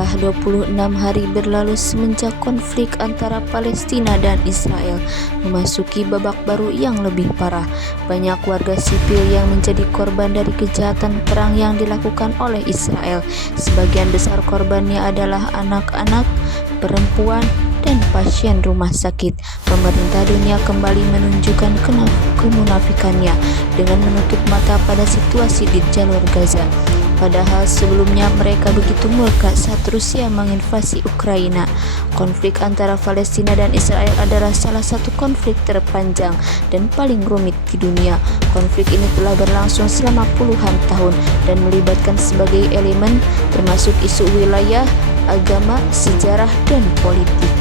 Telah 26 hari berlalu semenjak konflik antara Palestina dan Israel memasuki babak baru yang lebih parah. Banyak warga sipil yang menjadi korban dari kejahatan perang yang dilakukan oleh Israel. Sebagian besar korbannya adalah anak-anak, perempuan, dan pasien rumah sakit. Pemerintah dunia kembali menunjukkan kemunafikannya dengan menutup mata pada situasi di jalur Gaza. Padahal sebelumnya mereka begitu murka saat Rusia menginvasi Ukraina. Konflik antara Palestina dan Israel adalah salah satu konflik terpanjang dan paling rumit di dunia. Konflik ini telah berlangsung selama puluhan tahun dan melibatkan sebagai elemen termasuk isu wilayah, agama, sejarah, dan politik.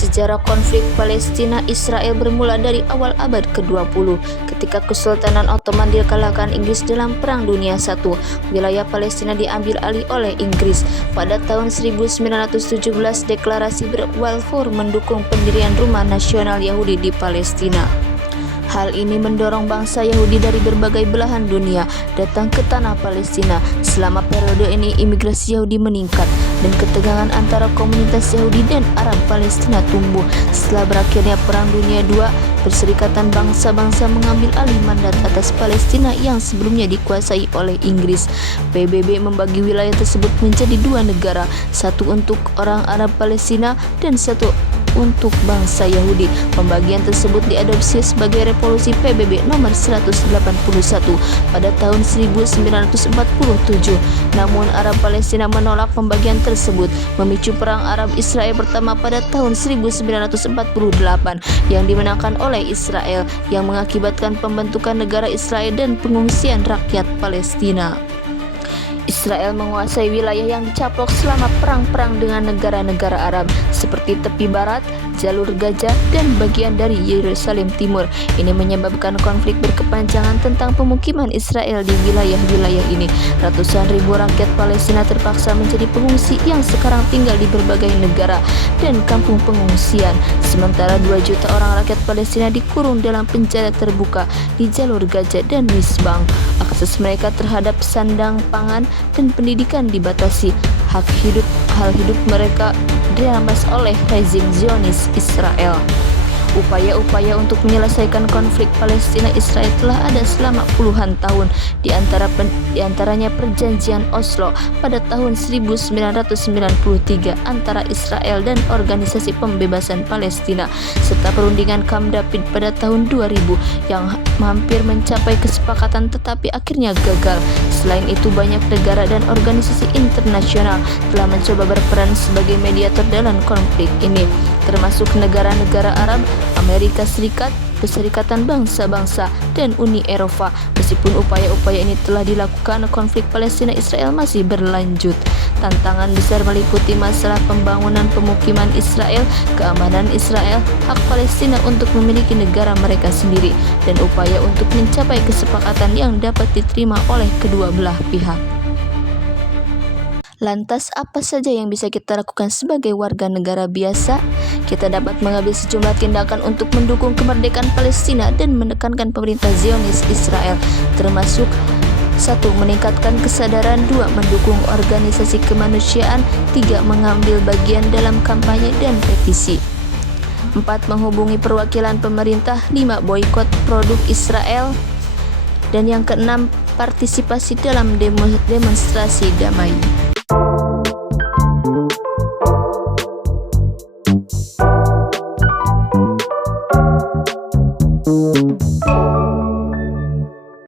Sejarah konflik Palestina-Israel bermula dari awal abad ke-20 ketika Kesultanan Ottoman dikalahkan Inggris dalam Perang Dunia I. Wilayah Palestina diambil alih oleh Inggris. Pada tahun 1917 deklarasi Balfour mendukung pendirian Rumah Nasional Yahudi di Palestina. Hal ini mendorong bangsa Yahudi dari berbagai belahan dunia datang ke tanah Palestina. Selama periode ini imigrasi Yahudi meningkat dan ketegangan antara komunitas Yahudi dan Arab Palestina tumbuh. Setelah berakhirnya Perang Dunia II, Perserikatan Bangsa-Bangsa mengambil alih mandat atas Palestina yang sebelumnya dikuasai oleh Inggris. PBB membagi wilayah tersebut menjadi dua negara, satu untuk orang Arab Palestina dan satu untuk bangsa Yahudi. Pembagian tersebut diadopsi sebagai Revolusi PBB nomor 181 pada tahun 1947. Namun Arab Palestina menolak pembagian tersebut, memicu Perang Arab Israel pertama pada tahun 1948 yang dimenangkan oleh Israel, yang mengakibatkan pembentukan negara Israel dan pengungsian rakyat Palestina. Israel menguasai wilayah yang dicaplok selama perang-perang dengan negara-negara Arab seperti tepi barat, jalur Gaza, dan bagian dari Yerusalem Timur. Ini menyebabkan konflik berkepanjangan tentang pemukiman Israel di wilayah-wilayah ini. Ratusan ribu rakyat Palestina terpaksa menjadi pengungsi yang sekarang tinggal di berbagai negara dan kampung pengungsian. Sementara 2 juta orang rakyat Palestina dikurung dalam penjara terbuka di jalur Gaza dan West Bank. Akses mereka terhadap sandang pangan dan pendidikan dibatasi. Hal hidup mereka dirampas oleh rezim Zionis Israel. Upaya-upaya untuk menyelesaikan konflik Palestina-Israel telah ada selama puluhan tahun, di antaranya Perjanjian Oslo pada tahun 1993 antara Israel dan Organisasi Pembebasan Palestina, serta perundingan Camp David pada tahun 2000 yang hampir mencapai kesepakatan tetapi akhirnya gagal. Selain itu, banyak negara dan organisasi internasional telah mencoba berperan sebagai mediator dalam konflik ini, termasuk negara-negara Arab, Amerika Serikat, Perserikatan Bangsa-Bangsa, dan Uni Eropa. Meskipun upaya-upaya ini telah dilakukan, konflik Palestina-Israel masih berlanjut. Tantangan besar meliputi masalah pembangunan pemukiman Israel, keamanan Israel, hak Palestina untuk memiliki negara mereka sendiri, dan upaya untuk mencapai kesepakatan yang dapat diterima oleh kedua belah pihak. Lantas, apa saja yang bisa kita lakukan sebagai warga negara biasa? Kita dapat mengambil sejumlah tindakan untuk mendukung kemerdekaan Palestina dan menekankan pemerintah Zionis Israel, termasuk 1. Meningkatkan kesadaran, 2. Mendukung organisasi kemanusiaan, 3. Mengambil bagian dalam kampanye dan petisi, 4. Menghubungi perwakilan pemerintah, 5. Boikot produk Israel, dan yang ke-6, partisipasi dalam demonstrasi damai.